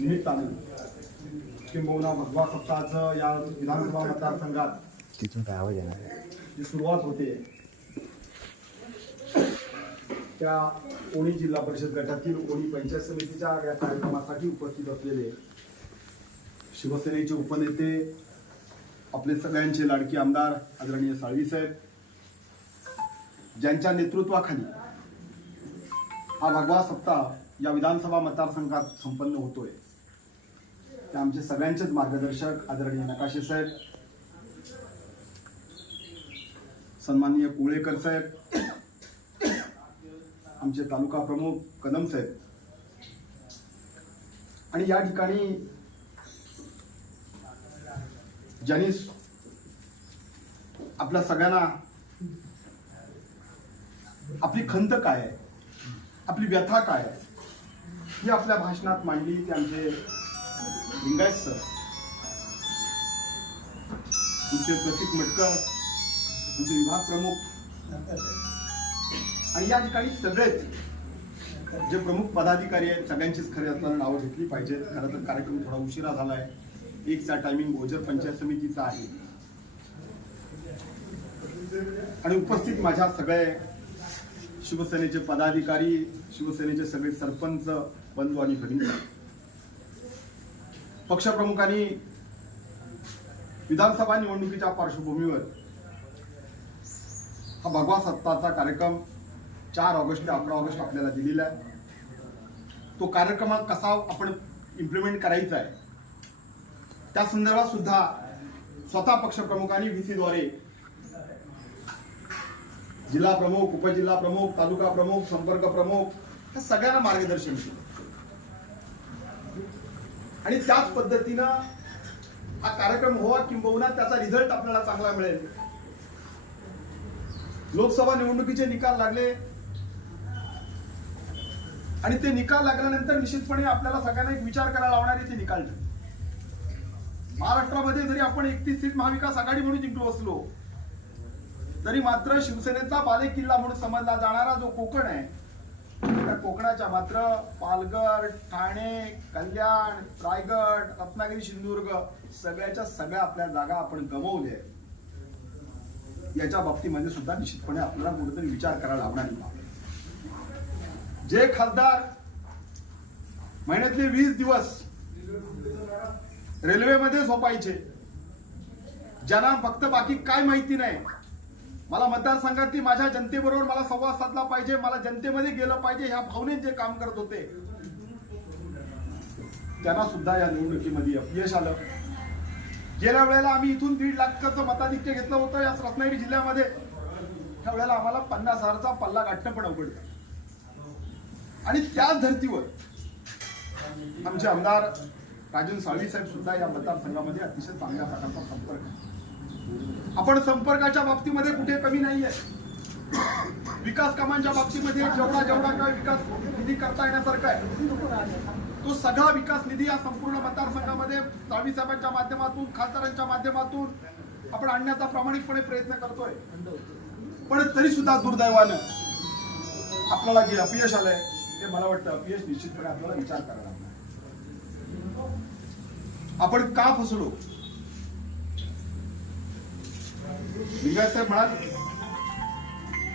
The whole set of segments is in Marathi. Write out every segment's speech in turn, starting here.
निमित्तानं किंबहुना भगवा सप्ताहाचं या विधानसभा मतदारसंघात तिथून काय आवाज येणार जी सुरुवात होते त्या ओणी जिल्हा परिषद गटातील ओणी पंचायत समितीच्या या कार्यक्रमासाठी उपस्थित असलेले शिवसेनेचे उपनेते आपले सगळ्यांचे लाडके आमदार आदरणीय साळवी साहेब, ज्यांच्या नेतृत्वाखाली हा भगवा सप्ताह या विधानसभा मतदारसंघात संपन्न होतोय, ते आमचे सगळ्यांचेच मार्गदर्शक आदरणीय नकाशे साहेब, सन्माननीय कुळेकर साहेब, आमचे तालुका प्रमुख कदम साहेब, आणि या ठिकाणी ज्यांनी आपल्या सगळ्यांना आपली खंत काय आहे, आपली व्यथा काय आहे, ही आपल्या भाषणात मांडली ते आमचे लिंगायत सर, तुमचे प्रतीक मटकर, तुमचे विभाग प्रमुख, आणि या ठिकाणी सगळेच जे प्रमुख पदाधिकारी आहेत सगळ्यांचीच खरे असताना नावं घेतली पाहिजेत. खरं तर कार्यक्रम थोडा उशिरा झालाय, 1चा टायमिंग ओझर पंचायत समितीचा आहे, आणि उपस्थित माझ्या सगळे शिवसेनेचे पदाधिकारी, शिवसेनेचे सगळे सरपंच बंधू आणि भगिनी, पक्षप्रमुखांनी विधानसभा निवडणुकीच्या पार्श्वभूमीवर हा भगवा सप्ताहाचा कार्यक्रम 4 ऑगस्ट ते 11 ऑगस्ट आपल्याला दिलेला आहे. तो कार्यक्रम कसा आपण इम्प्लिमेंट करायचा आहे त्या संदर्भात सुद्धा स्वतः पक्षप्रमुखांनी व्हीसीद्वारे जिल्हा प्रमुख, उपजिल्हा प्रमुख, तालुका प्रमुख, संपर्क प्रमुख या सगळ्यांना मार्गदर्शन केलं, आणि त्याच पद्धतीनं हा कार्यक्रम व्हावा किंबहुना त्याचा रिझल्ट आपल्याला चांगला मिळेल. लोकसभा निवडणुकीचे निकाल लागले आणि ते निकाल लागल्यानंतर निश्चितपणे आपल्याला सगळ्यांना एक विचार करायला लावणारे ते निकाल ठरले. महाराष्ट्रामध्ये जरी आपण 31 सीट महाविकास आघाडी म्हणून जिंकलो असलो तरी मात्र शिवसेनेचा बालेकिल्ला म्हणून समजला जाणारा जो कोकण आहे, त्या कोकणाच्या मात्र पालघर, ठाणे, कल्याण, रायगड, रत्नागिरी, सिंधुदुर्ग सगळ्याच्या सगळ्या आपल्या जागा आपण गमावल्या. याच्या बाबतीमध्ये सुद्धा निश्चितपणे आपल्याला कुठेतरी विचार करायला लावणारी बाब. जे खासदार महिन्यातले 20 दिवस रेल्वेमध्ये झोपायचे, ज्यांना फक्त बाकी काय माहिती नाही, मला मतदारसंघातली माझ्या जनतेबरोबर मला संवाद साधला पाहिजे, मला जनतेमध्ये गेलं पाहिजे, ह्या भावनेत जे काम करत होते त्यांना सुद्धा या निवडणुकीमध्ये अपयश आलं. गेल्या वेळेला आम्ही इथून 1.5 लाखाचं मताधिक्य घेतलं होतं या रत्नागिरी जिल्ह्यामध्ये, त्यावेळेला आम्हाला 50,000चा पल्ला गाठणं पण अवघड आहे. आणि त्याच धर्तीवर आमचे आमदार राजन साळवी साहेब सुद्धा या मतदारसंघामध्ये अतिशय चांगल्या प्रकारचा संपर्क आहे. आपण संपर्काच्या बाबतीमध्ये कुठे कमी नाहीये. विकास कामांच्या बाबतीमध्ये जेवढा काय विकास निधी करता येण्यासारखा आहे तो सगळा विकास निधी या संपूर्ण मतदारसंघामध्ये साळवी साहेबांच्या माध्यमातून, खासदारांच्या माध्यमातून आपण आणण्याचा प्रामाणिकपणे प्रयत्न करतोय. पण तरी सुद्धा दुर्दैवानं आपल्याला जे अपयश आलंय ते मला वाटतं अपयश निश्चितपणे आपल्याला विचार करायला लागणार. आपण का फसलो? लिंगायत साहेब म्हणाल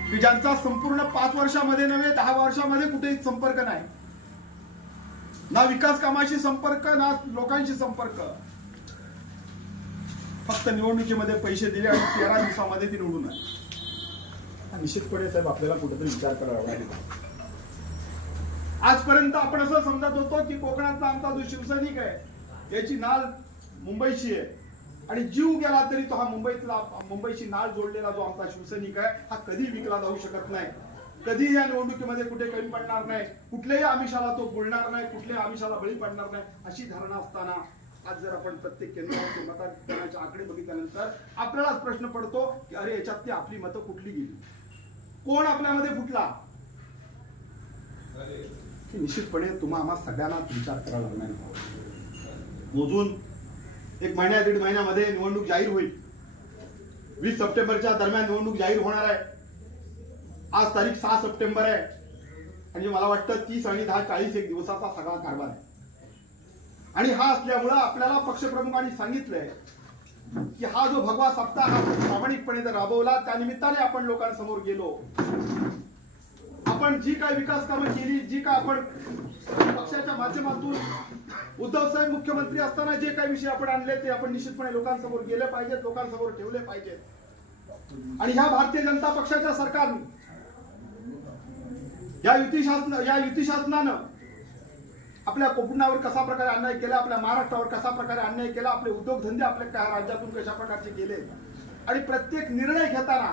की ज्यांचा संपूर्ण 5 वर्षामध्ये नव्हे 10 वर्षामध्ये कुठेही संपर्क नाही, ना विकास कामाशी संपर्क, ना लोकांशी संपर्क, फक्त निवडणुकीमध्ये पैसे दिले आणि 13 दिवसामध्ये ती निवडून आली. निश्चितपणे साहेब आपल्याला कुठेतरी विचार करावा लागेल. आजपर्यंत आपण असं समजत होतो की कोकणातला आमचा जो शिवसैनिक आहे याची नाळ मुंबईशी आहे, आणि जीव गेला तरी तो हा मुंबईशी नाळ जोडलेला जो आमचा शिवसैनिक आहे हा कधी विकला जाऊ शकत नाही, कधी या निवडणुकीमध्ये कुठे कमी पडणार नाही, कुठल्याही आमिषाला तो बोलणार नाही, कुठल्याही आमिषाला बळी पडणार नाही, अशी धारणा असताना आज जर आपण प्रत्येक केंद्रावरती मतदानाचे आकडे बघितल्यानंतर आपल्यालाच प्रश्न पडतो की अरे याच्यात ती आपली मतं कुठली गेली, कोण आपल्यामध्ये फुटला. निश्चितपणे तुम्हा आम्हा सगळ्यांना विचार करायला लागणार. मोजून 1 महिन्या 1.5 महिन्यामध्ये निवडणूक जाहीर होईल. 20 सप्टेंबरच्या दरम्यान निवडणूक जाहीर होणार आहे. आज तारीख 6 सप्टेंबर आहे, म्हणजे मला वाटतं 30 आणि 10 41 दिवसाचा सगळा कारभार आहे. आणि हा असल्यामुळं आपल्याला पक्षप्रमुखांनी सांगितलंय की हा जो भगवा सप्ताह हा प्रामाणिकपणे जर राबवला, त्यानिमित्ताने आपण लोकांसमोर गेलो, आपण जी काय विकास कामं केली, जी काय आपण पक्षाच्या माध्यमातून उद्धव साहेब मुख्यमंत्री असताना जे काही विषय आपण आणले ते आपण निश्चितपणे लोकांसमोर गेले पाहिजेत, लोकांसमोर ठेवले पाहिजेत. आणि ह्या भारतीय जनता पक्षाच्या सरकारने या युती शासनानं आपल्या कुटुंबावर कसा प्रकारे अन्याय केला, आपल्या महाराष्ट्रावर कसा प्रकारे अन्याय केला, आपले उद्योगधंदे आपल्या राज्यातून कशा प्रकारचे गेले, आणि प्रत्येक निर्णय घेताना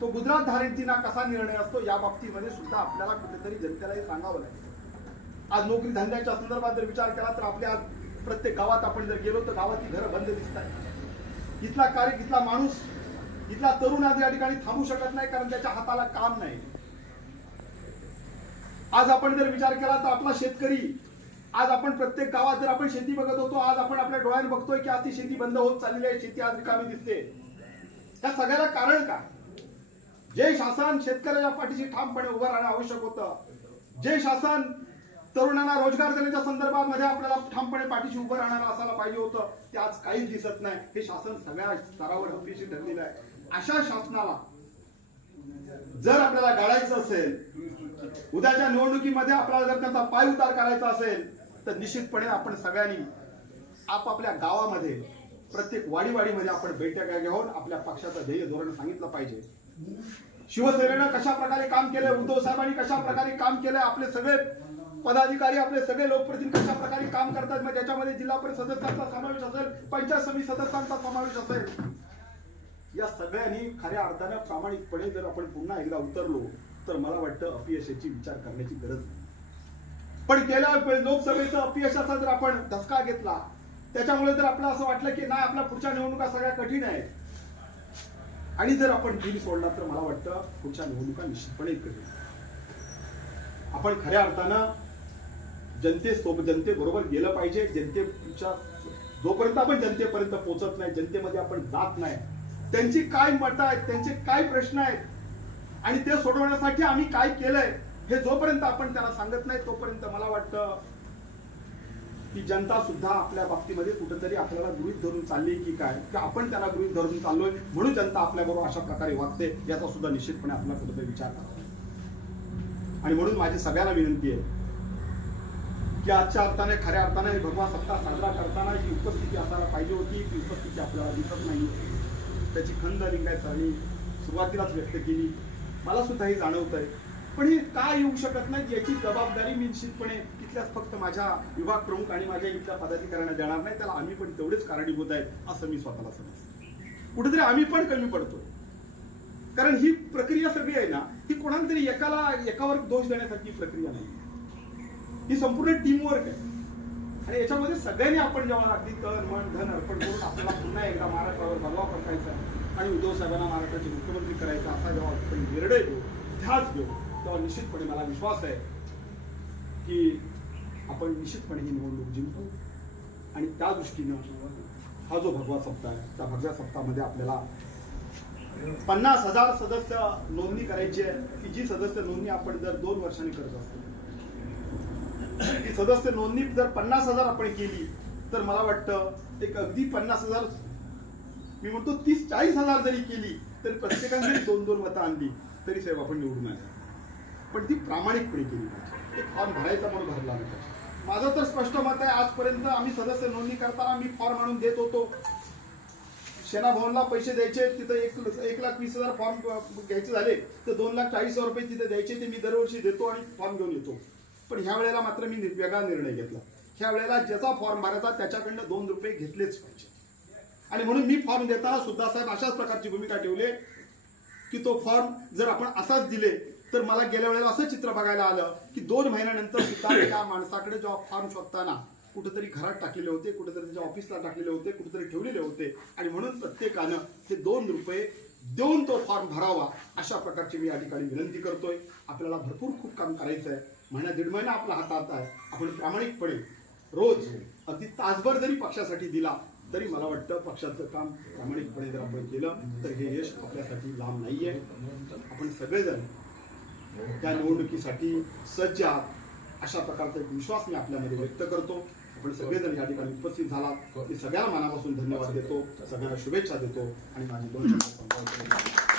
तो गुजरात धारणतीना कसा निर्णय असतो या बाबतीमध्ये सुद्धा आपल्याला कुठेतरी जनतेला हे सांगावं लागेल. आज नोकरी धंद्याच्या संदर्भात जर विचार केला तर आपल्या आज प्रत्येक गावात आपण जर गेलो तर गावातली घरं बंद दिसतात. इथला माणूस, इथला तरुण आज या ठिकाणी थांबू शकत नाही, कारण त्याच्या हाताला काम नाही. आज आपण जर विचार केला तर आपला शेतकरी, आज आपण प्रत्येक गावात जर आपण शेती बघत होतो, आज आपण आपल्या डोळ्याने बघतोय की आज ती शेती बंद होत चाललेली आहे, शेती आज रिकामी दिसते. या सगळ्याला कारण काय? जे शासन शेतकऱ्याच्या पाठीशी ठामपणे उभं राहणं आवश्यक होतं, जे शासन तरुणांना रोजगार देण्याच्या संदर्भामध्ये आपल्याला ठामपणे पाठीशी उभं राहणारा असायला पाहिजे होतं, ते आज काहीच दिसत नाही. हे शासन सगळ्या स्तरावर अपयशी ठरलेलं आहे. अशा शासनाला जर आपल्याला गाळायचं असेल, उद्याच्या निवडणुकीमध्ये आपल्याला जर त्याचा पाय उतार करायचा असेल, तर निश्चितपणे आपण सगळ्यांनी आपापल्या गावामध्ये प्रत्येक वाडीवाडीमध्ये आपण बैठका घेऊन आपल्या पक्षाचं ध्येय धोरण सांगितलं पाहिजे. शिवसेनेनं कशा प्रकारे काम केलंय, उद्धव साहेबांनी कशा प्रकारे काम केलंय, आपले सगळे पदाधिकारी, आपले सगळे लोकप्रतिनिधी कशा प्रकारे काम करतात, मग त्याच्यामध्ये जिल्हा परिषद सदस्यांचा समावेश असेल, पंचायत समिती सदस्यांचा समावेश असेल. या सगळ्यांनी खऱ्या अर्थानं प्रामाणिकपणे जर आपण पुन्हा एकदा उतरलो तर मला वाटतं अपयशाची विचार करण्याची गरज नाही. पण गेल्या लोकसभेचं अपयशाचा जर आपण धसका घेतला, त्याच्यामुळे जर आपल्याला असं वाटलं की नाही आपल्या पुढच्या निवडणुका सगळ्या कठीण आहेत, आणि जर आपण दिल सोडला तर मला वाटतं पुढच्या निवडणुका निश्चितपणे कठीण. आपण खऱ्या अर्थानं जनतेबरोबर गेलं पाहिजे. जनतेच्या जोपर्यंत आपण जनतेपर्यंत पोहोचत नाही, जनतेमध्ये आपण जात नाही, त्यांची काय मतं आहेत, त्यांचे काय प्रश्न आहेत आणि ते सोडवण्यासाठी आम्ही काय केलंय हे जोपर्यंत आपण त्यांना सांगत नाही, तोपर्यंत मला वाटतं की जनता सुद्धा आपल्या बाबतीमध्ये कुठेतरी आपल्याला गृहीत धरून चालली की काय, की आपण त्यांना गृहीत धरून चाललोय म्हणून जनता आपल्याबरोबर अशा प्रकारे वागते, याचा सुद्धा निश्चितपणे आपल्याला कुठेतरी विचार करावा. आणि म्हणून माझी सगळ्यांना विनंती आहे की आजच्या अर्थाने, खऱ्या अर्थाने भगवा सप्ताह साजरा करताना जी उपस्थिती असायला पाहिजे होती ती उपस्थिती आपल्याला दिसत नाही. त्याची खंत लिंगायत सरांनी सुरुवातीलाच व्यक्त केली, मला सुद्धा हे जाणवत आहे. पण हे का येऊ शकत नाही याची जबाबदारी मी निश्चितपणे तिथल्याच फक्त माझ्या विभाग प्रमुख आणि माझ्या इथल्या पदाधिकाऱ्यांना देणार नाही, त्याला आम्ही पण तेवढेच कारणीभूत आहेत असं मी स्वतःला समजतो. कुठेतरी आम्ही पण कमी पडतोय, कारण ही प्रक्रिया सगळी आहे ना, ही कोणाला तरी एकावर दोष देण्यासाठी प्रक्रिया नाही, ही संपूर्ण टीमवर्क आहे. आणि याच्यामध्ये सगळ्यांनी आपण जेव्हा अगदी तन मन धन अर्पण करून आपल्याला पुन्हा एकदा महाराष्ट्रावर भगवा फडकायचा आणि उद्धव साहेबांना महाराष्ट्राचे मुख्यमंत्री करायचा असा जेव्हा आपण निर्णय घेऊ, ध्यास घेऊ, तेव्हा निश्चितपणे मला विश्वास आहे की आपण निश्चितपणे ही निवडणूक जिंकू. आणि त्या दृष्टीनं हा जो भगवा सप्ताह आहे, त्या भगव्या सप्ताहामध्ये आपल्याला 50,000 सदस्य नोंदणी करायची आहे, की जी सदस्य नोंदणी आपण जर 2 वर्षांनी करत असतो, ती सदस्य नोंदणी जर 50,000 आपण केली तर मला वाटतं एक अगदी 50,000, मी म्हणतो 30-40,000 जरी केली तरी प्रत्येकाने जरी 2-2 मतं आणली तरी साहेब आपण निवडून आले. पण ती प्रामाणिकपणे केली पाहिजे. एक फॉर्म भरायचा म्हणून भरला नाही. माझं तर स्पष्ट मत आहे, आजपर्यंत आम्ही सदस्य नोंदणी करताना मी फॉर्म आणून देत होतो. सेना भवनला पैसे द्यायचे, तिथं 1,20,000 फॉर्म घ्यायचे झाले तर 2,40,000 रुपये तिथे द्यायचे, ते मी दरवर्षी देतो आणि फॉर्म घेऊन येतो. पण ह्या वेळेला मात्र मी वेगळा निर्णय घेतला. ह्या वेळेला ज्याचा फॉर्म भरायचा त्याच्याकडनं 2 रुपये घेतलेच पाहिजे. आणि म्हणून मी फॉर्म देताना सुद्धा साहेब अशाच प्रकारची भूमिका ठेवली की तो फॉर्म जर आपण असाच दिले तर मला गेल्या वेळेला असं चित्र बघायला आलं की 2 महिन्यानंतर सुद्धा त्या माणसाकडे जेव्हा फॉर्म शोधताना कुठेतरी घरात टाकलेले होते, कुठेतरी त्याच्या ऑफिसला टाकलेले होते, कुठेतरी ठेवलेले होते. आणि म्हणून प्रत्येकानं ते 2 रुपये देऊन तो फॉर्म भरावा, अशा प्रकारची मी या ठिकाणी विनंती करतोय. आपल्याला भरपूर खूप काम करायचं आहे. महिना 1.5 महिना आपला हातात आहे. आपण प्रामाणिकपणे रोज अगदी तासभर जरी पक्षासाठी दिला तरी मला वाटतं पक्षाचं काम प्रामाणिकपणे जर आपण केलं तर हे यश आपल्यासाठी लांब नाहीये. आपण सगळेजण त्या निवडणुकीसाठी सज्ज आहात अशा प्रकारचा एक विश्वास मी आपल्यामध्ये व्यक्त करतो. आपण सगळेजण या ठिकाणी उपस्थित झालात, मी सगळ्यांना मनापासून धन्यवाद देतो, सगळ्यांना शुभेच्छा देतो आणि माझी 2 शब्द संपवतो.